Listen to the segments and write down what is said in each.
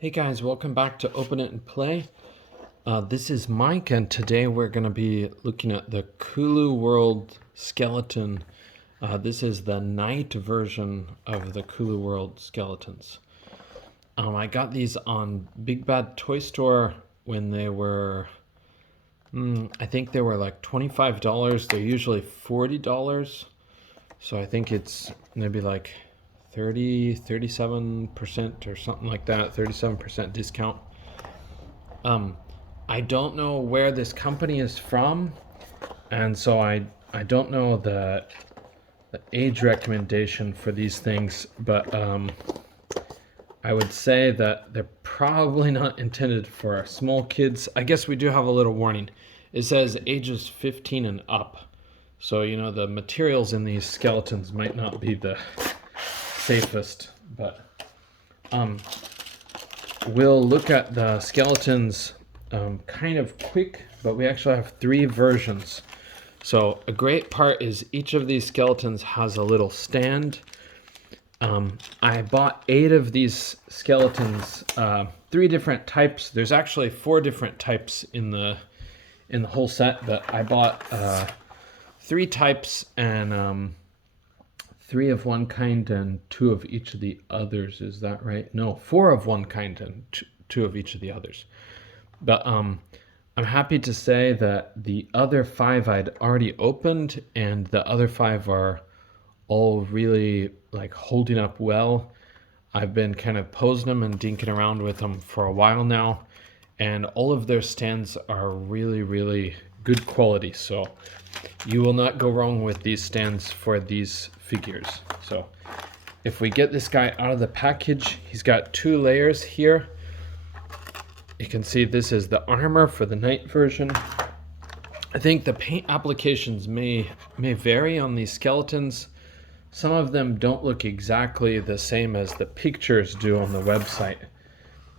Hey guys, welcome back to Open It and Play. This is Mike, and today we're going to be looking at the Kulu World skeleton. This is the night version of the Kulu World skeletons. I got these on Big Bad Toy Store when they were, I think they were like $25. They're usually $40. So I think it's maybe like 37% or something like that, 37% discount. I don't know where this company is from, and so I don't know the age recommendation for these things, but I would say that they're probably not intended for small kids. I guess we do have a little warning. It says ages 15 and up. So, you know, the materials in these skeletons might not be the safest, but we'll look at the skeletons kind of quick, but we actually have three versions. So a great part is each of these skeletons has a little stand. I bought 8 of these skeletons, 3 different types. There's actually 4 different types in the whole set, but I bought 3 types and 3 of one kind and 2 of each of the others. Is that right? No, 4 of one kind and 2 of each of the others. But I'm happy to say that the other 5 I'd already opened, and the other 5 are all really like holding up well. I've been kind of posing them and dinking around with them for a while now, and all of their stands are really, really good quality. So you will not go wrong with these stands for these figures. So if we get this guy out of the package, he's got 2 layers here. You can see this is the armor for the night version. I think the paint applications may vary on these skeletons. Some of them don't look exactly the same as the pictures do on the website,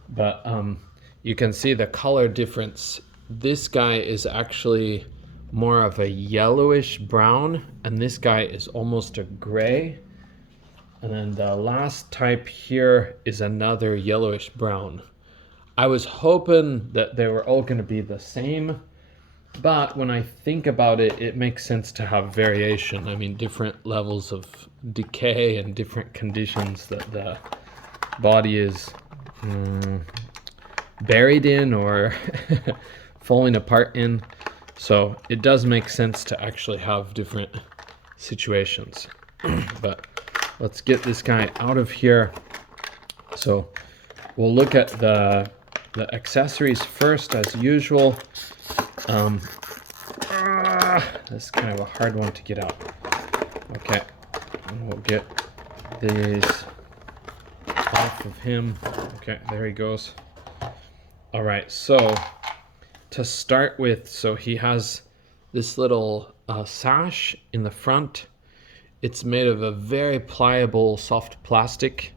but you can see the color difference. This guy is actually more of a yellowish brown, and this guy is almost a gray. And then the last type here is another yellowish brown. I was hoping that they were all going to be the same, but when I think about it, it makes sense to have variation. I mean, different levels of decay and different conditions that the body is buried in or falling apart in. So it does make sense to actually have different situations. But let's get this guy out of here. So we'll look at the accessories first, as usual. This is kind of a hard one to get out. Okay, and we'll get these off of him. Okay, there he goes. All right, so to start with, so he has this little sash in the front. It's made of a very pliable, soft plastic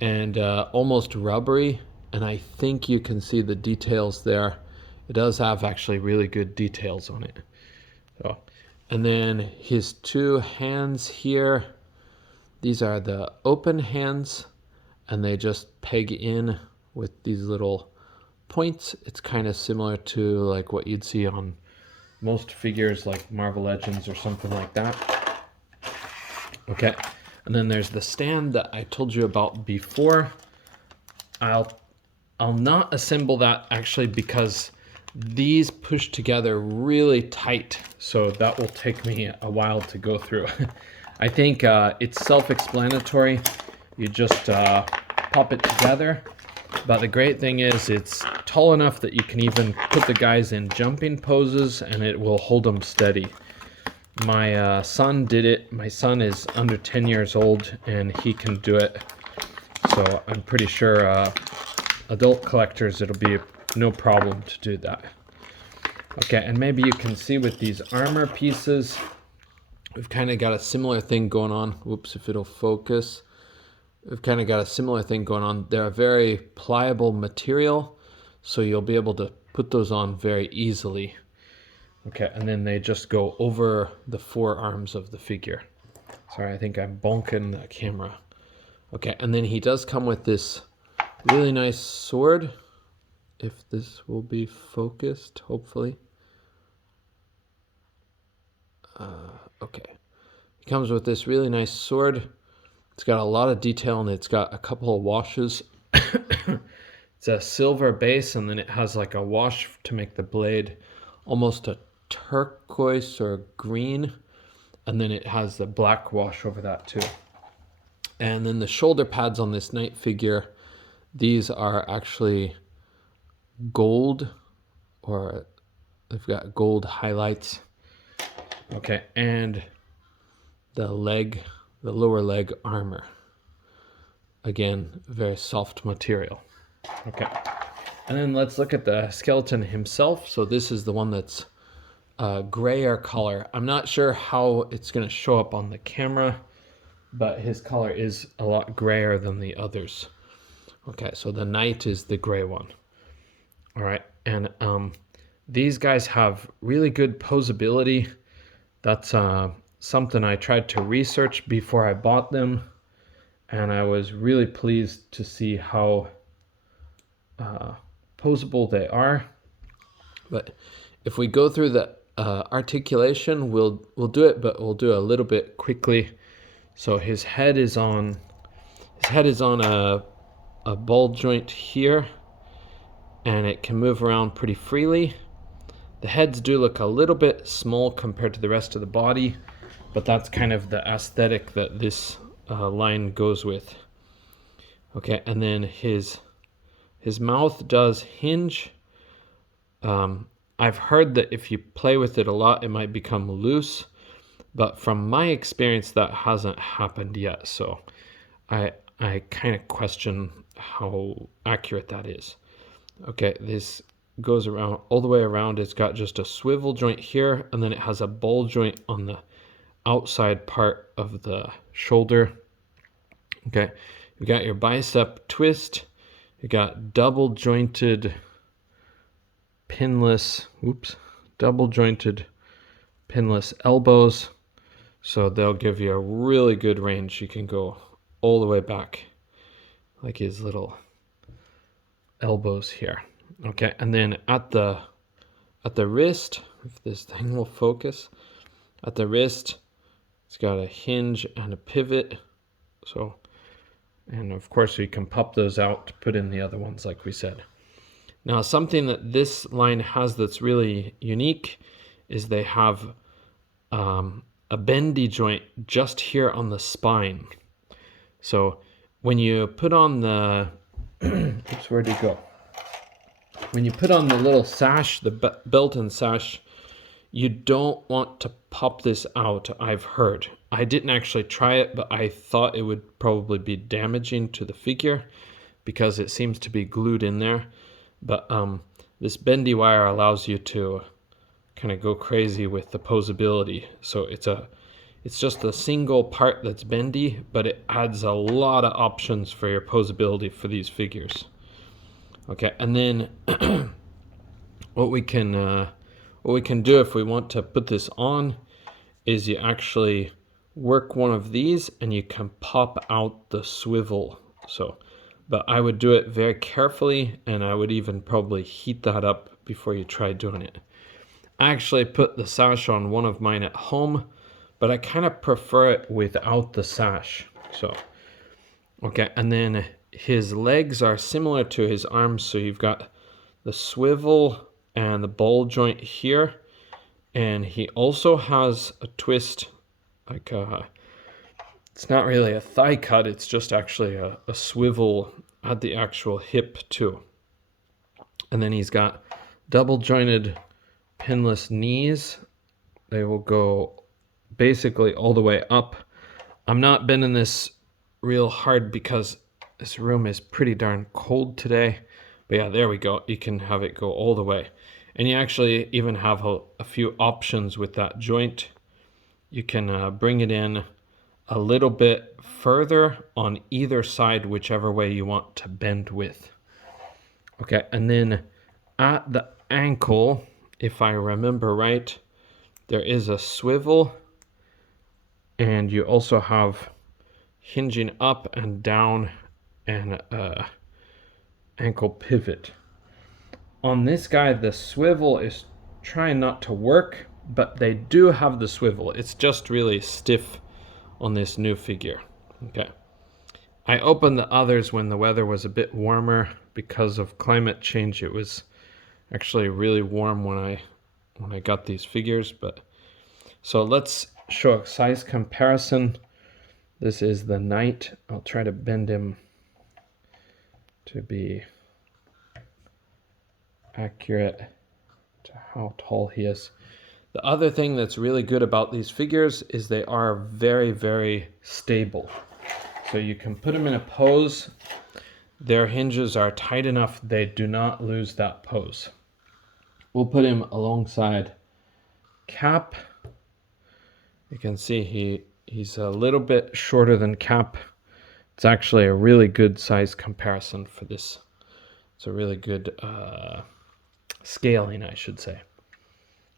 and almost rubbery. And I think you can see the details there. It does have actually really good details on it. So, and then his 2 hands here, these are the open hands, and they just peg in with these little points. It's kind of similar to like what you'd see on most figures like Marvel Legends or something like that. Okay, and then there's the stand that I told you about before. I'll not assemble that actually because these push together really tight, so that will take me a while to go through. I think it's self-explanatory. You just pop it together, but the great thing is it's tall enough that you can even put the guys in jumping poses and it will hold them steady. My son did it. My son is under 10 years old and he can do it, so I'm pretty sure adult collectors, it'll be no problem to do that. Okay, and maybe you can see with these armor pieces, we've kind of got a similar thing going on. Whoops, if it'll focus. We've kind of got a similar thing going on. They're a very pliable material, so you'll be able to put those on very easily. Okay, and then they just go over the forearms of the figure. Sorry, I think I'm bonking the camera. Okay, and then he does come with this Really nice sword. If this will be focused, hopefully. Okay. It comes with this really nice sword. It's got a lot of detail and it's got a couple of washes. It's a silver base and then it has like a wash to make the blade almost a turquoise or green. And then it has the black wash over that too. And then the shoulder pads on this knight figure, these are actually gold, or they've got gold highlights. Okay, and the lower leg armor. Again, very soft material. Okay, and then let's look at the skeleton himself. So this is the one that's grayer color. I'm not sure how it's going to show up on the camera, but his color is a lot grayer than the others. Okay, so the knight is the gray one. All right, and these guys have really good posability. That's something I tried to research before I bought them, and I was really pleased to see how posable they are. But if we go through the articulation, we'll do it, but we'll do a little bit quickly. So his head is on a ball joint here, and it can move around pretty freely. The heads do look a little bit small compared to the rest of the body, but that's kind of the aesthetic that this line goes with. Okay, and then his mouth does hinge. I've heard that if you play with it a lot, it might become loose, but from my experience, that hasn't happened yet. So I kind of question how accurate that is. Okay, this goes around all the way around. It's got just a swivel joint here, and then it has a ball joint on the outside part of the shoulder. Okay, you got your bicep twist. You got double jointed pinless elbows. So they'll give you a really good range. You can go all the way back, like his little elbows here. Okay, and then at the wrist, if this thing will focus, at the wrist, it's got a hinge and a pivot. So, and of course we can pop those out to put in the other ones like we said. Now, something that this line has that's really unique is they have a bendy joint just here on the spine. So when you put on the, oops, where'd it go? When you put on the little sash, the belt and sash, you don't want to pop this out, I've heard. I didn't actually try it, but I thought it would probably be damaging to the figure because it seems to be glued in there. But this bendy wire allows you to kind of go crazy with the posability. So it's just a single part that's bendy, but it adds a lot of options for your posability for these figures. Okay, and then what we can do if we want to put this on is you actually work one of these and you can pop out the swivel. So, but I would do it very carefully, and I would even probably heat that up before you try doing it. I actually put the sash on one of mine at home, but I kind of prefer it without the sash. So, okay, and then his legs are similar to his arms, so you've got the swivel and the ball joint here, and he also has a twist, like it's not really a thigh cut, it's just actually a swivel at the actual hip too. And then he's got double jointed pinless knees. They will go basically all the way up. I'm not bending this real hard because this room is pretty darn cold today. But yeah, there we go. You can have it go all the way. And you actually even have a few options with that joint. You can bring it in a little bit further on either side, whichever way you want to bend with. Okay, and then at the ankle, if I remember right, there is a swivel, and you also have hinging up and down and ankle pivot. On this guy, the swivel is trying not to work, but they do have the swivel. It's just really stiff on this new figure. Okay. I opened the others when the weather was a bit warmer because of climate change. It was actually really warm when I got these figures, but so let's show a size comparison. This is the knight. I'll try to bend him to be accurate to how tall he is. The other thing that's really good about these figures is they are very, very stable. So you can put them in a pose. Their hinges are tight enough they do not lose that pose. We'll put him alongside Cap. You can see he's a little bit shorter than Cap. It's actually a really good size comparison for this. It's a really good scaling, I should say.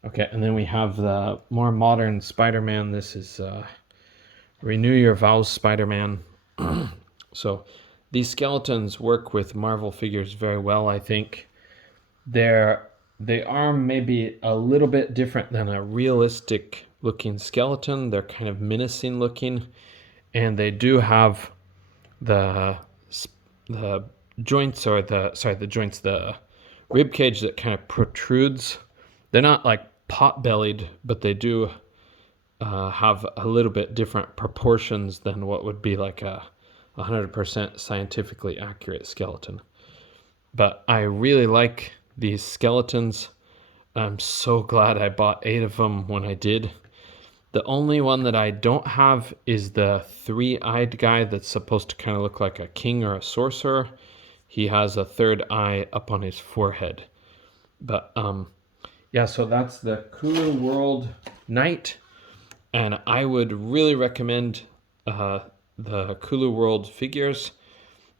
Okay, and then we have the more modern Spider-Man. This is Renew Your Vows Spider-Man. So these skeletons work with Marvel figures very well, I think. They are maybe a little bit different than a realistic looking skeleton. They're kind of menacing looking, and they do have the joints, or the rib cage that kind of protrudes. They're not like pot-bellied, but they do have a little bit different proportions than what would be like a 100% scientifically accurate skeleton. But I really like these skeletons. I'm so glad I bought 8 of them when I did. The only one that I don't have is the 3-eyed guy that's supposed to kind of look like a king or a sorcerer. He has a 3rd eye up on his forehead. But yeah, so that's the Kulu World Knight. And I would really recommend the Kulu World figures.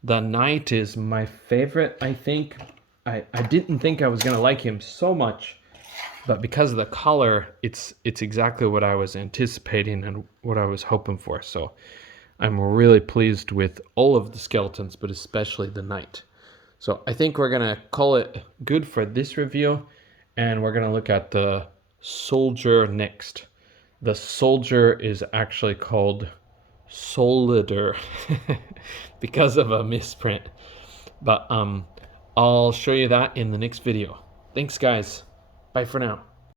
The Knight is my favorite, I think. I didn't think I was going to like him so much, but because of the color, it's exactly what I was anticipating and what I was hoping for. So I'm really pleased with all of the skeletons, but especially the Knight. So I think we're going to call it good for this review, and we're going to look at the Soldier next. The Soldier is actually called Solider because of a misprint. But I'll show you that in the next video. Thanks, guys. Bye for now.